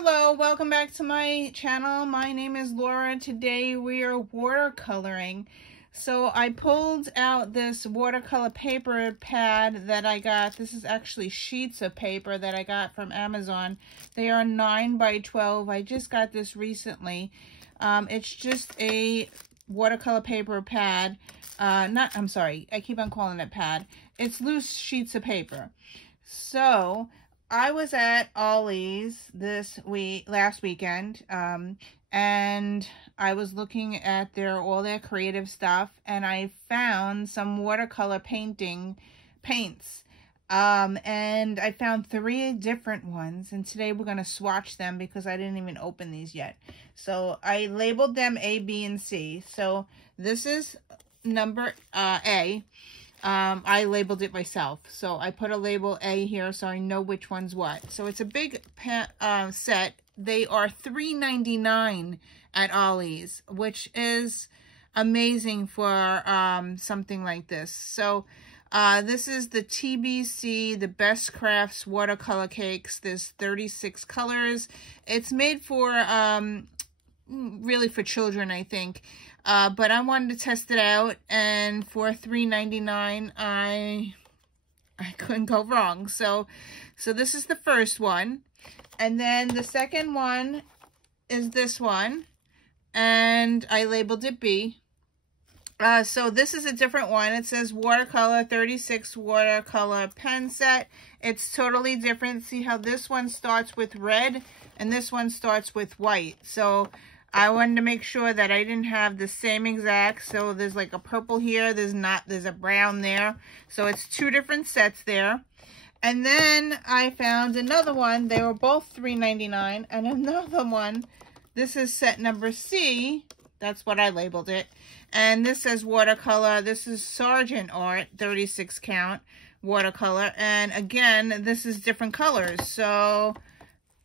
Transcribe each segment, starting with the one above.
Hello, welcome back to my channel. My name is Laura. Today we are watercoloring. So I pulled out this watercolor paper pad that I got. This is actually sheets of paper that I got from Amazon. They are 9 by 12. I just got this recently. It's just a watercolor paper pad. I'm sorry, I keep on calling it pad. It's loose sheets of paper. So I was at Ollie's last weekend, and I was looking at all their creative stuff, and I found some watercolor paints, and I found 3 different ones, and today we're going to swatch them because I didn't even open these yet. So I labeled them A, B, and C. So this is number A. I labeled it myself, so I put a label A here so I know which one's what. So it's a big set. They are $3.99 at Ollie's, which is amazing for something like this. So this is the TBC, the Best Crafts watercolor cakes. There's 36 colors. It's made for really for children, I think. But I wanted to test it out, and for $3.99, I couldn't go wrong. So this is the first one, and then the second one is this one, and I labeled it B. So this is a different one. It says watercolor 36 watercolor pen set. It's totally different. See how this one starts with red and this one starts with white. So I wanted to make sure that I didn't have the same exact. So there's like a purple here. There's a brown there. So it's 2 different sets there. And then I found another one. They were both $3.99. And another one. This is set number C. That's what I labeled it. And this says watercolor. This is Sargent Art 36 count watercolor. And again, this is different colors. So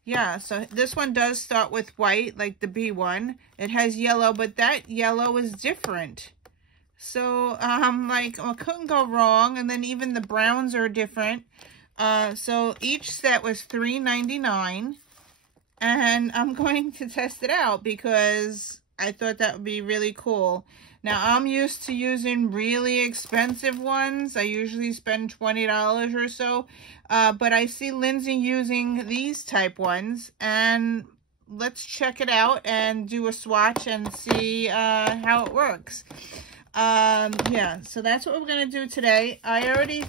yeah, so this one does start with white, like the B one. It has yellow, but that yellow is different. So, I couldn't go wrong. And then even the browns are different. So each set was $3.99. And I'm going to test it out because I thought that would be really cool. Now, I'm used to using really expensive ones. I usually spend $20 or so. But I see Lindsay using these type ones. And let's check it out and do a swatch and see how it works. Yeah, so that's what we're going to do today. I already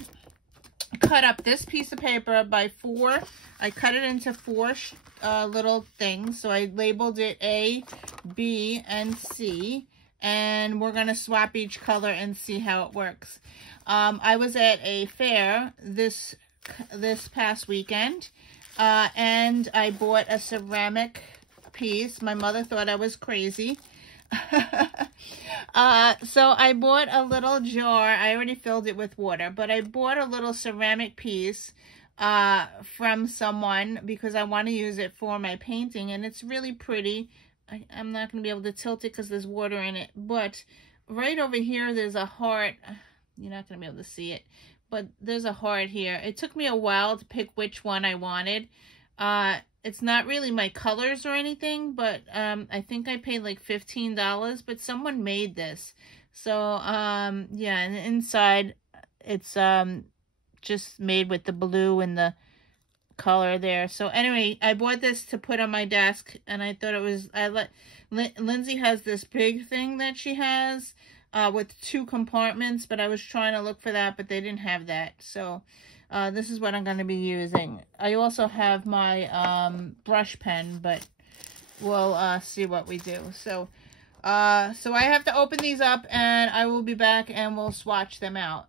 cut up this piece of paper by 4. I cut it into 4 little things. So I labeled it A, B, and C. And we're going to swap each color and see how it works. I was at a fair this past weekend, and I bought a ceramic piece. My mother thought I was crazy. So I bought a little jar. I already filled it with water, but I bought a little ceramic piece from someone because I want to use it for my painting, and it's really pretty. I'm not going to be able to tilt it because there's water in it. But right over here, there's a heart. You're not going to be able to see it. But there's a heart here. It took me a while to pick which one I wanted. It's not really my colors or anything. But I think I paid like $15. But someone made this. So, yeah. And inside, it's just made with the blue and the color there. So anyway, I bought this to put on my desk, and I thought it was, Lindsay has this big thing that she has with 2 compartments, but I was trying to look for that, but they didn't have that. So this is what I'm going to be using. I also have my brush pen, but we'll see what we do. So I have to open these up, and I will be back and we'll swatch them out.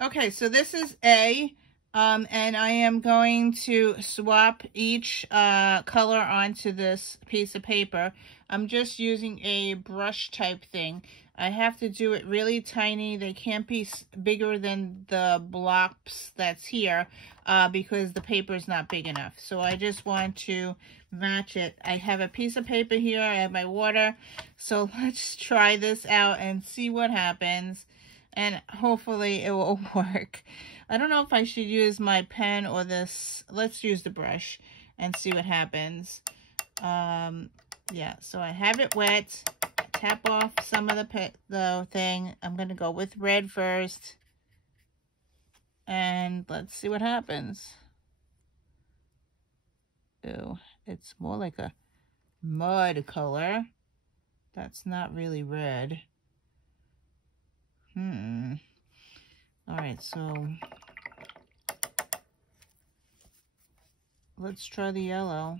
Okay, so this is A. And I am going to swap each color onto this piece of paper. I'm just using a brush type thing. I have to do it really tiny. They can't be bigger than the blocks that's here because the paper is not big enough. So I just want to match it. I have a piece of paper here. I have my water. So let's try this out and see what happens. And hopefully it will work. I don't know if I should use my pen or this. Let's use the brush. and see what happens. Yeah, so I have it wet. Tap off some of the thing. I'm going to go with red first. And let's see what happens. Ew, it's more like a mud color. That's not really red. Alright, so let's try the yellow.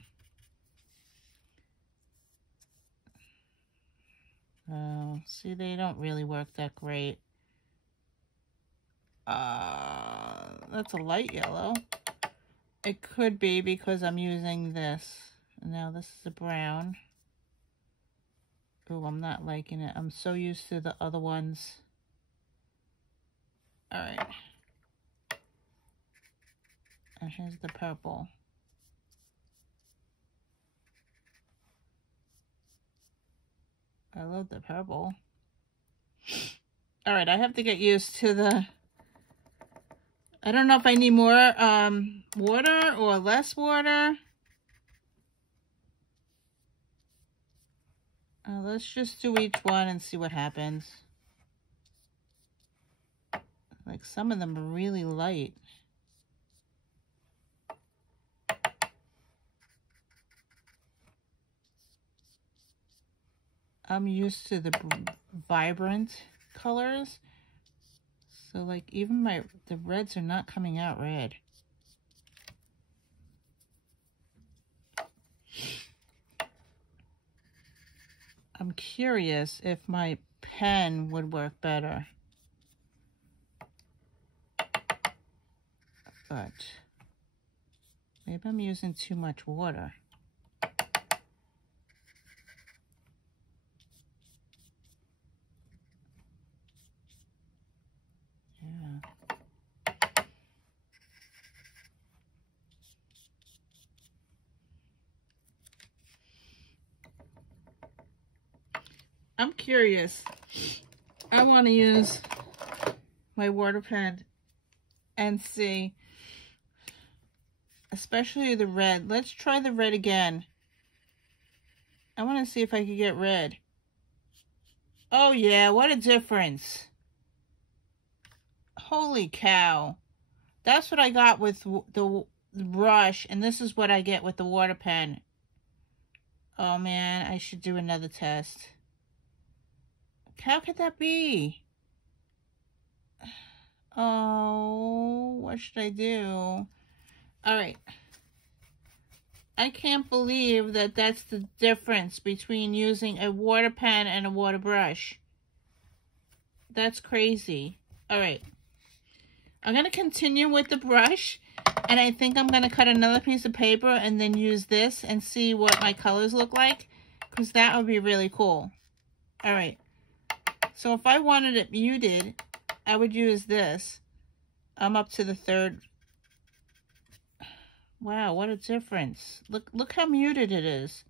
See, they don't really work that great. That's a light yellow. It could be because I'm using this. Now this is a brown. Oh, I'm not liking it. I'm so used to the other ones. Alright. And here's the purple. I love the purple. Alright, I have to get used to the... I don't know if I need more water or less water. Let's just do each one and see what happens. Like, some of them are really light. I'm used to the vibrant colors. So, like, even the reds are not coming out red. I'm curious if my pen would work better. But maybe I'm using too much water. I'm curious. I want to use my water pen and see, especially the red. Let's try the red again. I want to see if I can get red. Oh yeah, what a difference. Holy cow. That's what I got with the brush, and this is what I get with the water pen. Oh man, I should do another test. How could that be? Oh, what should I do? All right. I can't believe that that's the difference between using a water pen and a water brush. That's crazy. All right. I'm going to continue with the brush, and I think I'm going to cut another piece of paper and then use this and see what my colors look like, because that would be really cool. All right. So if I wanted it muted, I would use this. I'm up to the third. Wow, what a difference. Look how muted it is.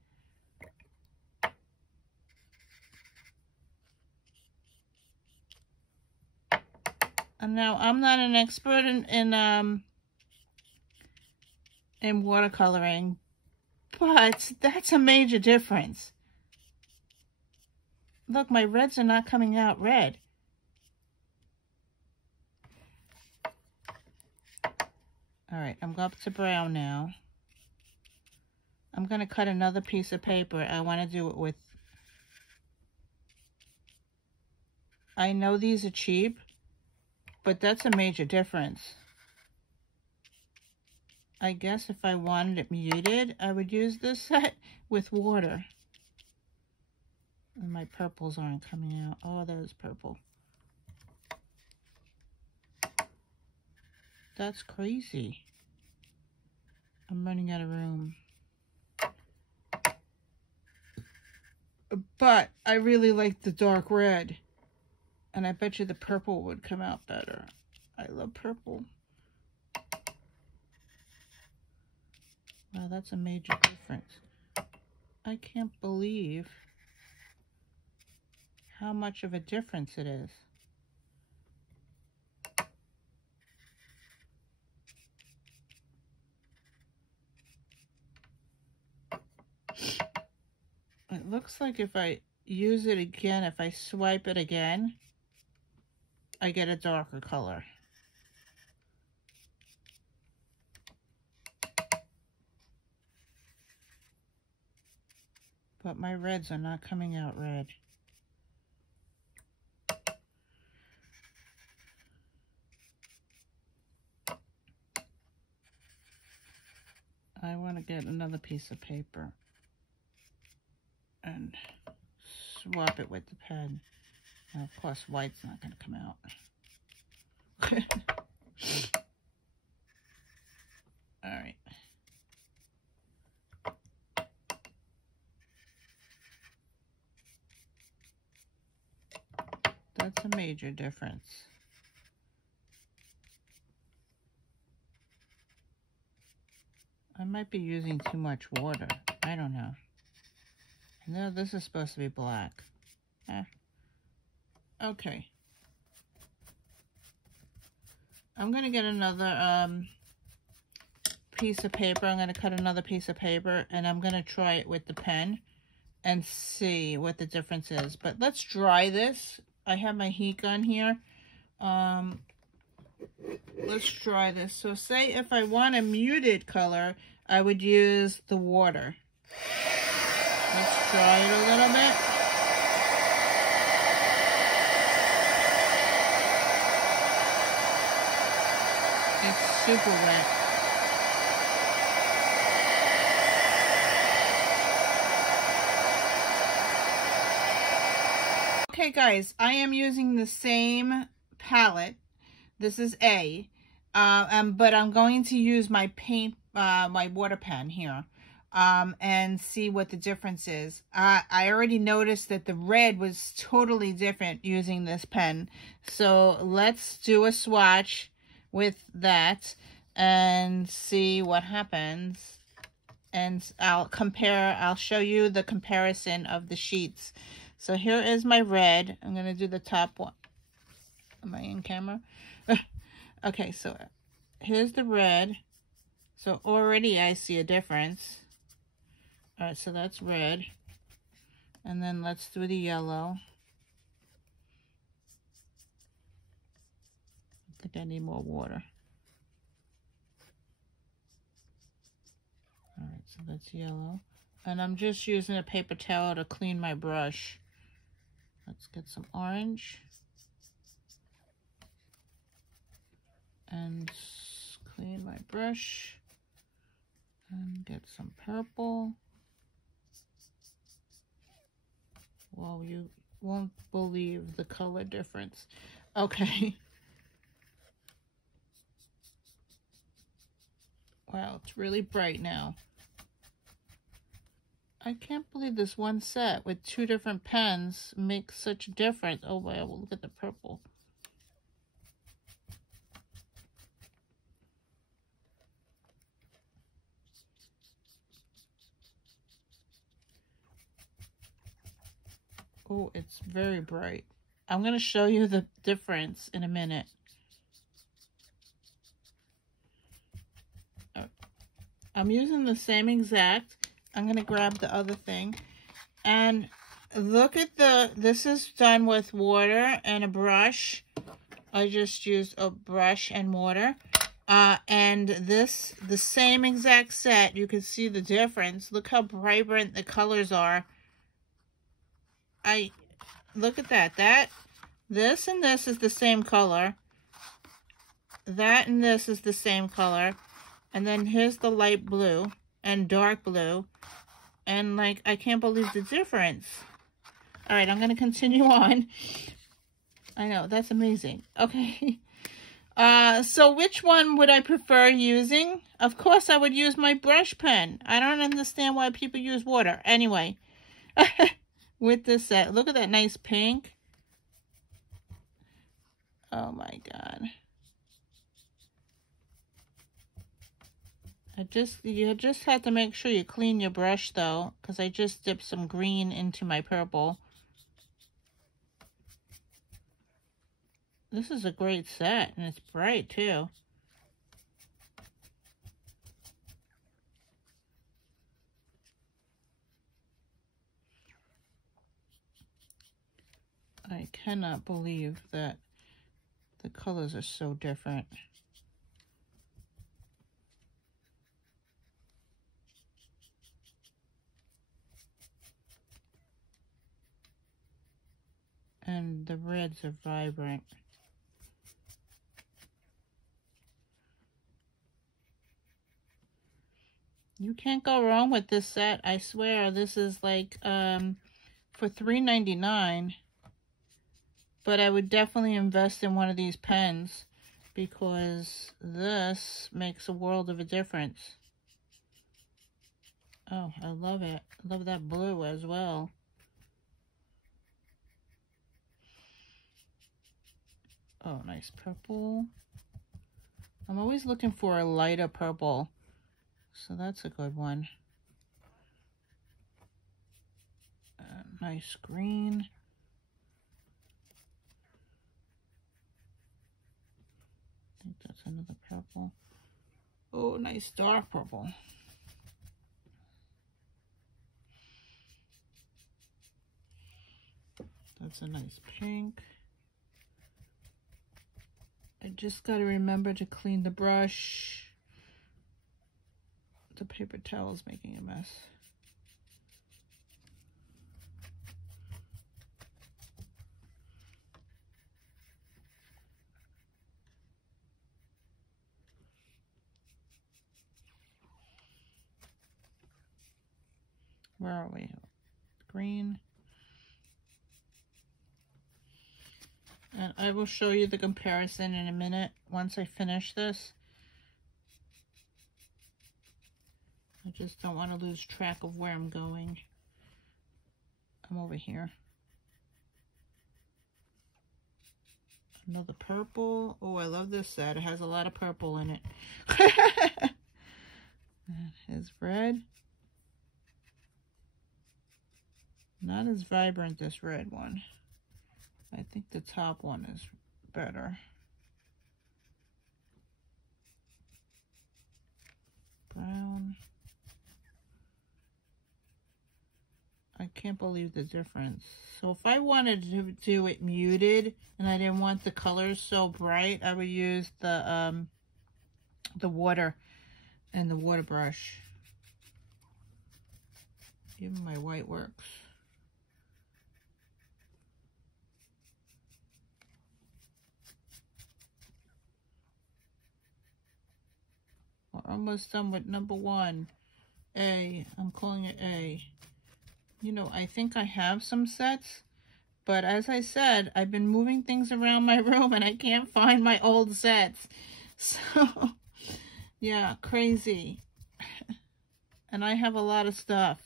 And now I'm not an expert in watercoloring, but that's a major difference. Look, my reds are not coming out red. All right, I'm up to brown now. I'm going to cut another piece of paper. I want to do it with... I know these are cheap, but that's a major difference. I guess if I wanted it muted, I would use this set with water. And my purples aren't coming out. Oh, there's purple. That's crazy. I'm running out of room. But I really like the dark red. And I bet you the purple would come out better. I love purple. Wow, that's a major difference. I can't believe how much of a difference it is. looks like if I use it again, if I swipe it again, I get a darker color. But my reds are not coming out red. I want to get another piece of paper and swap it with the pen. Now, of course, white's not going to come out. All right. That's a major difference. I might be using too much water. I don't know. No, this is supposed to be black. Okay. I'm going to get another piece of paper. I'm going to cut another piece of paper, and I'm going to try it with the pen and see what the difference is. But let's dry this. I have my heat gun here. Let's try this. So say if I want a muted color, I would use the water. Let's try it a little bit. It's super wet. Okay guys, I am using the same palette. This is A, but I'm going to use my paint, my water pen here, and see what the difference is. I already noticed that the red was totally different using this pen. So let's do a swatch with that and see what happens. And I'll show you the comparison of the sheets. So here is my red. I'm going to do the top one. Am I in camera? Okay, so here's the red. So already I see a difference. All right, so that's red. And then let's do the yellow. I think I need more water. All right, so that's yellow. And I'm just using a paper towel to clean my brush. Let's get some orange. And clean my brush. And get some purple. Well, you won't believe the color difference. Okay. Wow, it's really bright now. I can't believe this one set with two different pens makes such a difference. Oh wow, well, look at the purple. Oh, it's very bright. I'm going to show you the difference in a minute. I'm using the same exact. I'm going to grab the other thing. And look at this is done with water and a brush. I just used a brush and water. And this, the same exact set, you can see the difference. Look how vibrant the colors are. Look at that. This and this is the same color. That and this is the same color. And then here's the light blue and dark blue. And like, I can't believe the difference. All right, I'm going to continue on. I know, that's amazing. Okay. So which one would I prefer using? Of course, I would use my brush pen. I don't understand why people use water. Anyway, with this set, look at that nice pink. Oh my God. You just have to make sure you clean your brush though, because I just dipped some green into my purple. This is a great set, and it's bright too. I cannot believe that the colors are so different. And the reds are vibrant. You can't go wrong with this set. I swear, this is like for $3.99. But I would definitely invest in one of these pens because this makes a world of a difference. Oh, I love it. I love that blue as well. Oh, nice purple. I'm always looking for a lighter purple, so that's a good one. Nice green. I think that's another purple. Oh, nice dark purple. That's a nice pink. I just got to remember to clean the brush. The paper towel is making a mess. Where are we? Green. And I will show you the comparison in a minute once I finish this. I just don't want to lose track of where I'm going. I'm over here. Another purple. Oh, I love this set. It has a lot of purple in it. Here's red. Not as vibrant, this red one. I think the top one is better. Brown. I can't believe the difference. So if I wanted to do it muted and I didn't want the colors so bright, I would use the water and the water brush. Even my white works. We're almost done with number one. A. I'm calling it A. You know, I think I have some sets, but as I said, I've been moving things around my room and I can't find my old sets. So, yeah, crazy. And I have a lot of stuff.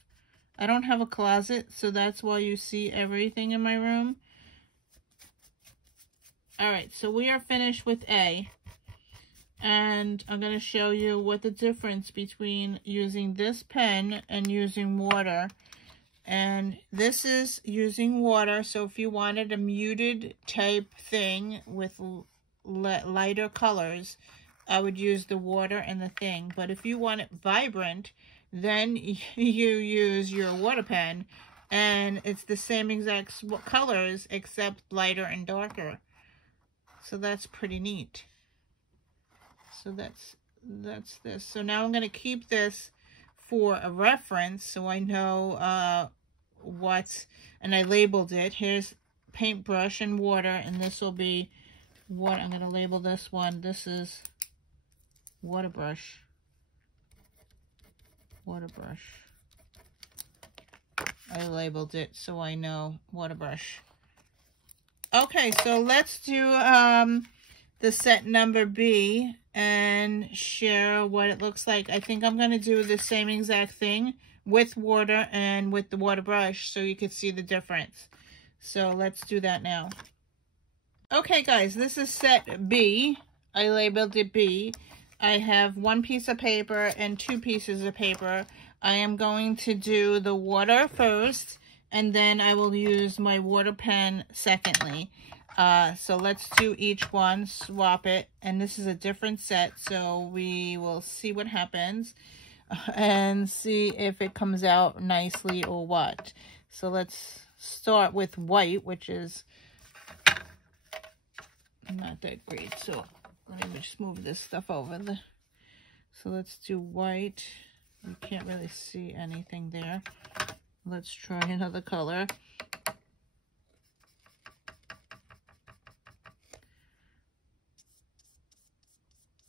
I don't have a closet, so that's why you see everything in my room. All right, so we are finished with A. And I'm going to show you what the difference between using this pen and using water. And this is using water, so if you wanted a muted type thing with lighter colors, I would use the water and the thing. But if you want it vibrant, then you use your water pen, and it's the same exact colors except lighter and darker. So that's pretty neat. So that's this. So now I'm going to keep this for a reference so I know and I labeled it. Here's paintbrush and water, and this will be what I'm going to label this one. This is water brush. Water brush. I labeled it so I know water brush. Okay, so let's do the set number B and share what it looks like. I think I'm going to do the same exact thing with water and with the water brush so you can see the difference. So let's do that now. Okay guys, this is set B. I labeled it B. I have one piece of paper and two pieces of paper. I am going to do the water first, and then I will use my water pen secondly. So let's do each one, swap it, and this is a different set, so we will see what happens and see if it comes out nicely or what. So let's start with white, which is not that great. So let me just move this stuff over. So let's do white. You can't really see anything there. Let's try another color.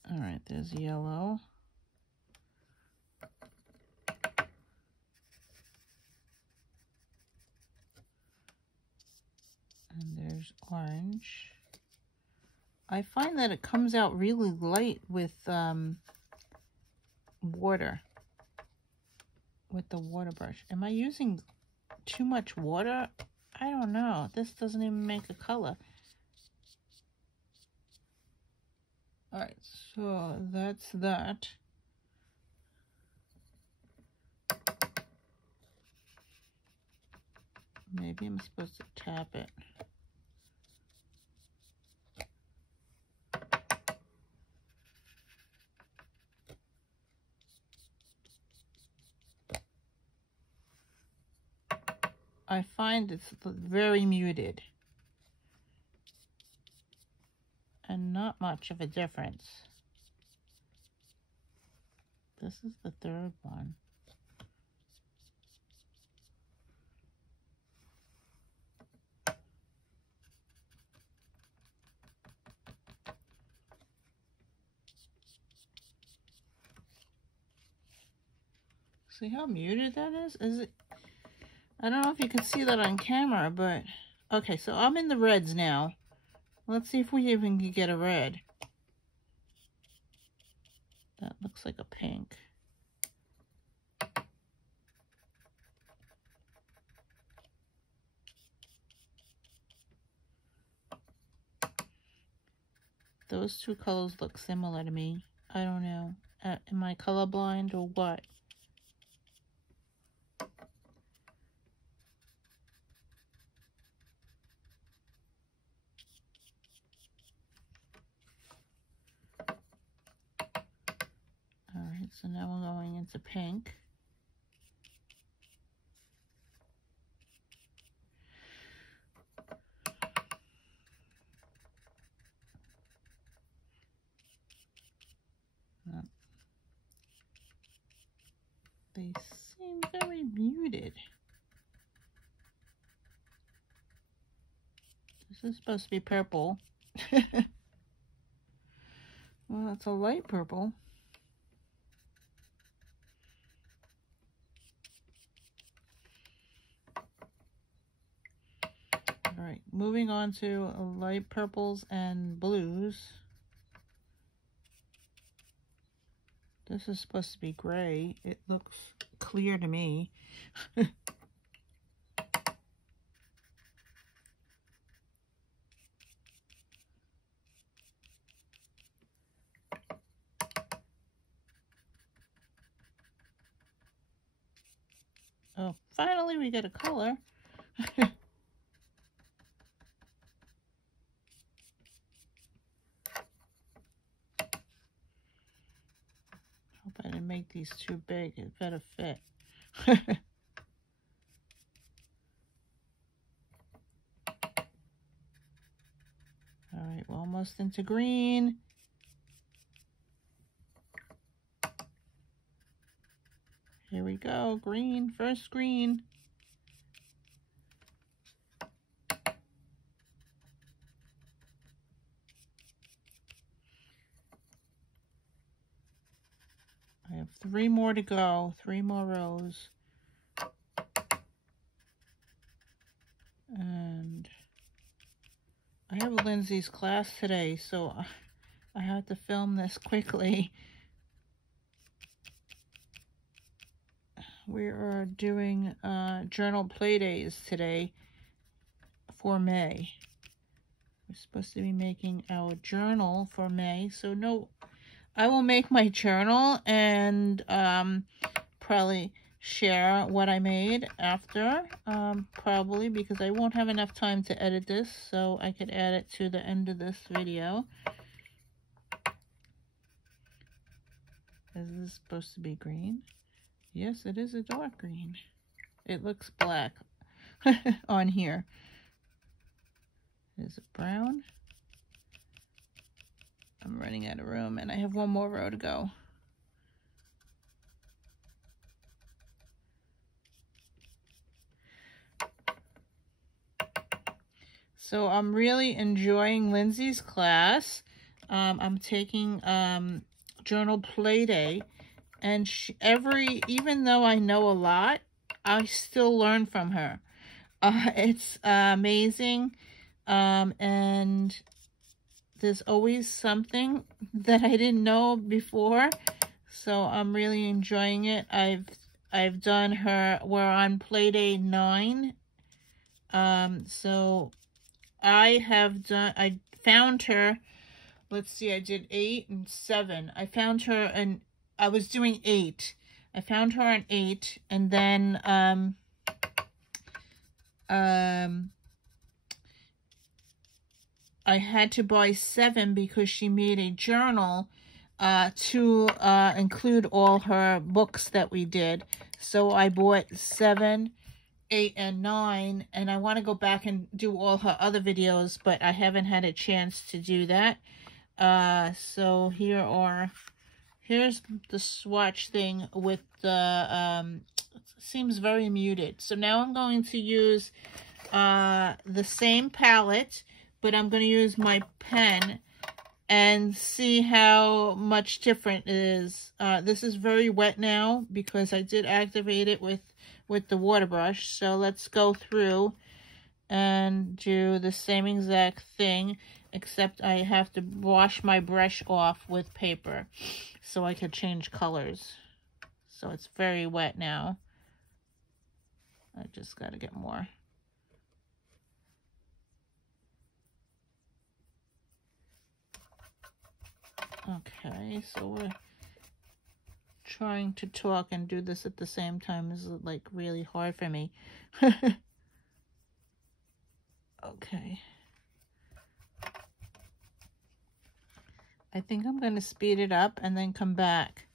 All right, there's yellow. And there's orange. I find that it comes out really light with water, with the water brush. Am I using too much water? I don't know. This doesn't even make a color. All right, so that's that. Maybe I'm supposed to tap it. I find it's very muted and not much of a difference. This is the third one. See how muted that is? Is it? I don't know if you can see that on camera, but okay, so I'm in the reds now. Let's see if we even can get a red. That looks like a pink. Those two colors look similar to me. I don't know. Am I colorblind or what? Alright, so now we're going into pink. They seem very muted. This is supposed to be purple. Well, it's a light purple. All right, moving on to light purples and blues. This is supposed to be gray. It looks clear to me. Oh, finally we get a color. Hope I didn't make these too big. It better fit. All right, we're almost into green. Here we go, green, first green. I have 3 more to go, 3 more rows. And I have Lindsay's class today, so I have to film this quickly. We are doing journal play days today for May. We're supposed to be making our journal for May, so no, I will make my journal and probably share what I made after, probably because I won't have enough time to edit this, so I could add it to the end of this video. Is this supposed to be green? Yes, it is a dark green. It looks black on here. Is it brown? I'm running out of room and I have one more row to go. So I'm really enjoying Lindsay's class. I'm taking journal play day, and even though I know a lot, I still learn from her. It's amazing, and there's always something that I didn't know before, so I'm really enjoying it. I've done her, we're on play day 9, so I found her, let's see, I did 8 and 7. I found her, and I was doing 8. I found her on 8, and then I had to buy 7 because she made a journal to include all her books that we did. So I bought 7, 8, and 9, and I want to go back and do all her other videos, but I haven't had a chance to do that. So here's the swatch thing with the, seems very muted. So now I'm going to use the same palette, but I'm going to use my pen and see how much different it is. This is very wet now because I did activate it with the water brush. So let's go through and do the same exact thing, except I have to wash my brush off with paper so I could change colors. So it's very wet now. I just got to get more. Okay, so we're trying to talk and do this at the same time. This is like really hard for me. Okay. I think I'm going to speed it up and then come back.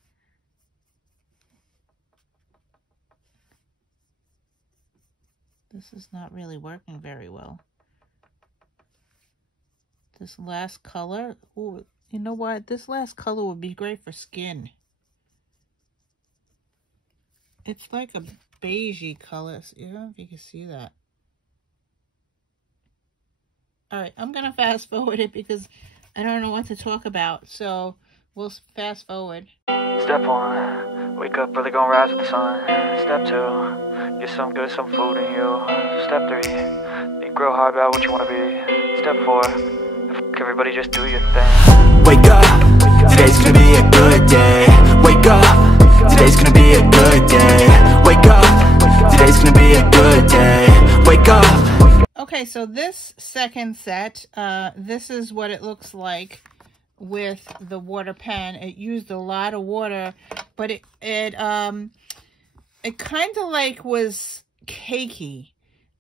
This is not really working very well. This last color, ooh, you know what? This last color would be great for skin. It's like a beigey color. I don't know if you can see that. Alright, I'm going to fast forward it because I don't know what to talk about. So we'll fast forward. Step 1, wake up early, gonna rise with the sun. Step 2, get some food in you. Step 3, think real hard about what you want to be. Step 4, everybody just do your thing. Wake up, today's gonna be a good day. Wake up, today's gonna be a good day. Wake up, today's gonna be a good day. Wake up. Okay, so this second set, this is what it looks like with the water pen. It used a lot of water, but it kind of like was cakey.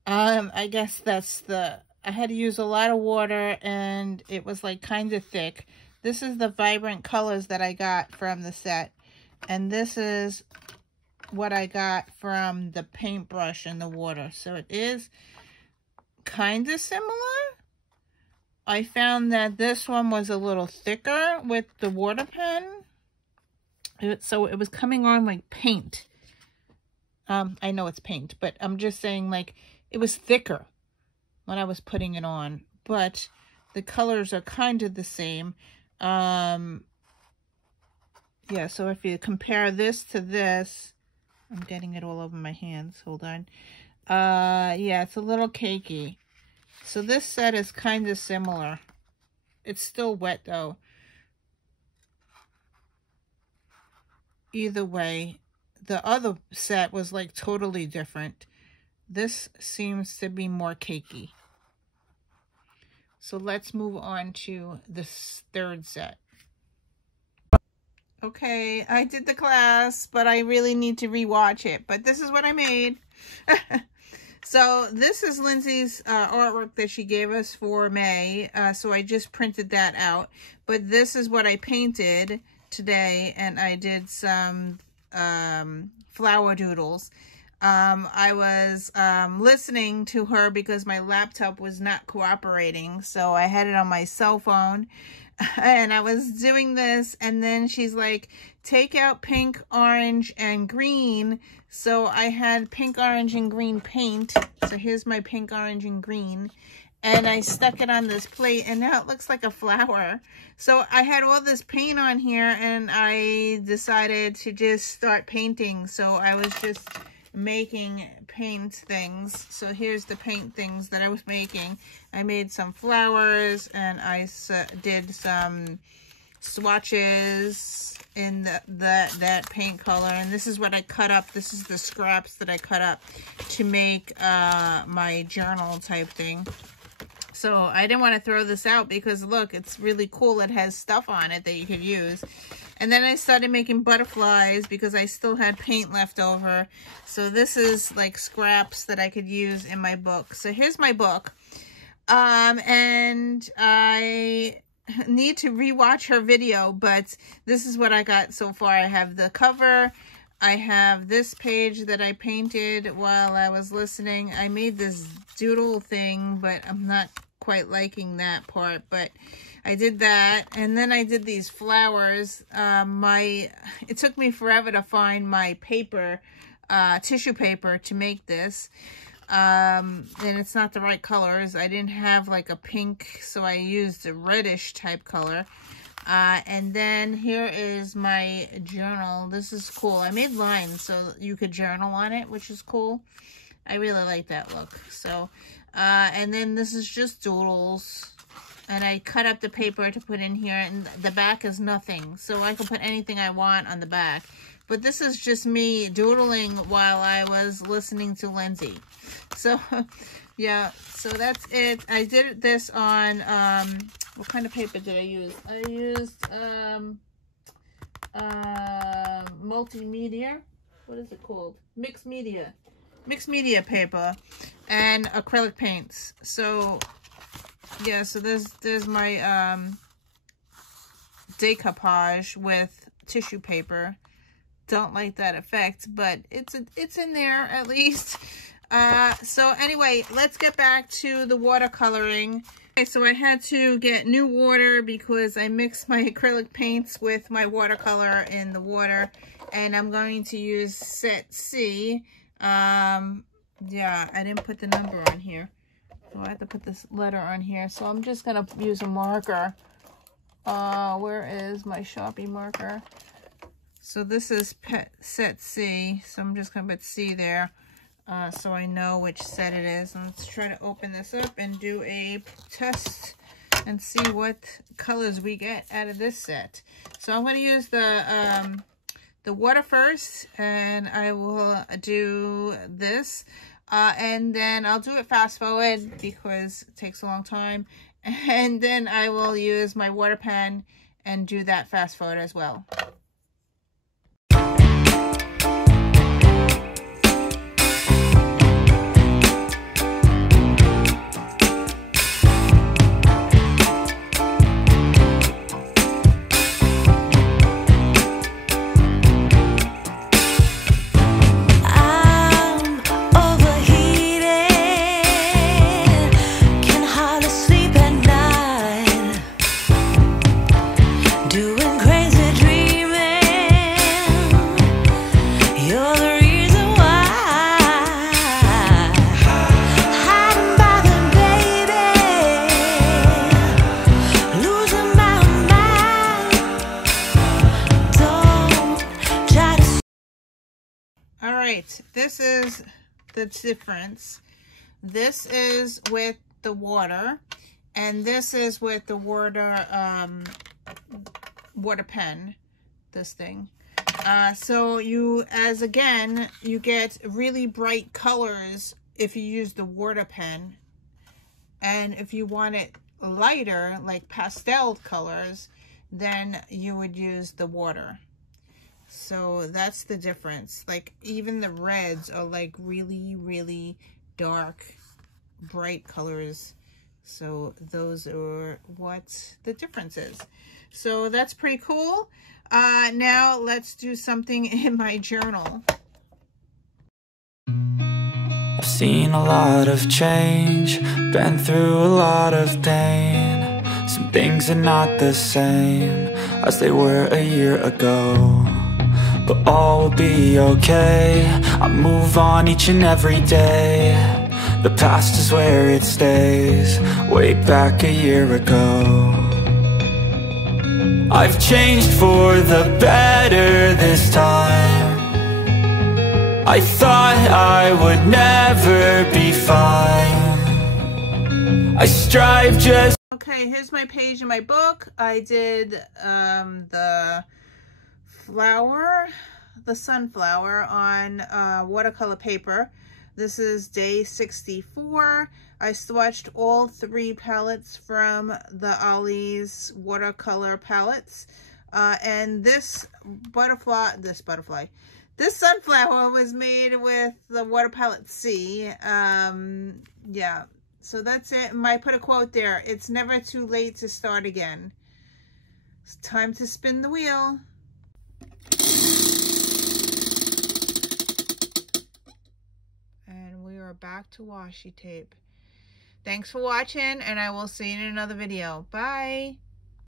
I guess that's I had to use a lot of water, and it was like kind of thick. This is the vibrant colors that I got from the set, and this is what I got from the paintbrush and the water. So it is kind of similar. I found that this one was a little thicker with the water pen. So it was coming on like paint. I know it's paint, but I'm just saying like it was thicker when I was putting it on. But the colors are kind of the same. Yeah, so if you compare this to this, I'm getting it all over my hands. Hold on. Yeah, it's a little cakey. So this set is kind of similar. It's still wet though. Either way, the other set was like totally different. This seems to be more cakey. So let's move on to this third set. Okay, I did the class, but I really need to rewatch it. But this is what I made. So this is Lindsay's artwork that she gave us for May. So I just printed that out. But this is what I painted today, and I did some flower doodles. I was listening to her because my laptop was not cooperating, so I had it on my cell phone. and I was doing this, and then she's like, take out pink, orange, and green. So I had pink, orange, and green paint. So here's my pink, orange, and green. And I stuck it on this plate, and now it looks like a flower. So I had all this paint on here, and I decided to just start painting. So I was just making paint things. So here's the paint things that I was making. I made some flowers, and I did some swatches in that paint color. And this is what I cut up. This is the scraps that I cut up to make my journal type thing. So I didn't want to throw this out because look, it's really cool. It has stuff on it that you could use. And then I started making butterflies because I still had paint left over. So this is like scraps that I could use in my book. So here's my book. And I need to rewatch her video, but this is what I got so far. I have the cover. I have this page that I painted while I was listening. I made this doodle thing, but I'm not quite liking that part, but I did that. And then I did these flowers. It took me forever to find my paper, tissue paper to make this. And it's not the right colors. I didn't have like a pink, so I used a reddish type color. And then here is my journal. This is cool. I made lines so you could journal on it, which is cool. I really like that look. So, and then this is just doodles. And I cut up the paper to put in here, and the back is nothing. So I can put anything I want on the back. But this is just me doodling while I was listening to Lindsay. So, yeah, so that's it. I did this on, what kind of paper did I use? I used, multimedia. What is it called? Mixed media paper and acrylic paints. So, yeah, so there's my, decoupage with tissue paper. Don't like that effect, but it's in there at least. So anyway, let's get back to the watercoloring. Okay, so I had to get new water because I mixed my acrylic paints with my watercolor in the water, and I'm going to use set C. Yeah, I didn't put the number on here, so I have to put this letter on here. So I'm just gonna use a marker. Where is my Sharpie marker? So this is set C, so I'm just going to put C there so I know which set it is. And let's try to open this up and do a test and see what colors we get out of this set. So I'm going to use the water first, and I will do this. And then I'll do it fast forward because it takes a long time. And then I will use my water pen and do that fast forward as well. This is the difference. This is with the water, and this is with the water pen, this thing. So you get really bright colors if you use the water pen, and if you want it lighter, like pastel colors, then you would use the water. So that's the difference. Like even the reds are like really, really dark, bright colors. So those are what the difference is. So that's pretty cool. Now let's do something in my journal. I've seen a lot of change, been through a lot of pain. So Some things are not the same as they were a year ago, but all will be okay. I move on each and every day. The past is where it stays, way back a year ago. I've changed for the better this time. I thought I would never be fine. I strive just... Okay, here's my page in my book. I did the sunflower on watercolor paper. This is day 64. I swatched all 3 palettes from the Ollie's watercolor palettes. And this sunflower was made with the water palette C. Yeah, so that's it. I put a quote there. It's never too late to start again. It's time to spin the wheel. And we are back to washi tape. Thanks for watching, and I will see you in another video. Bye.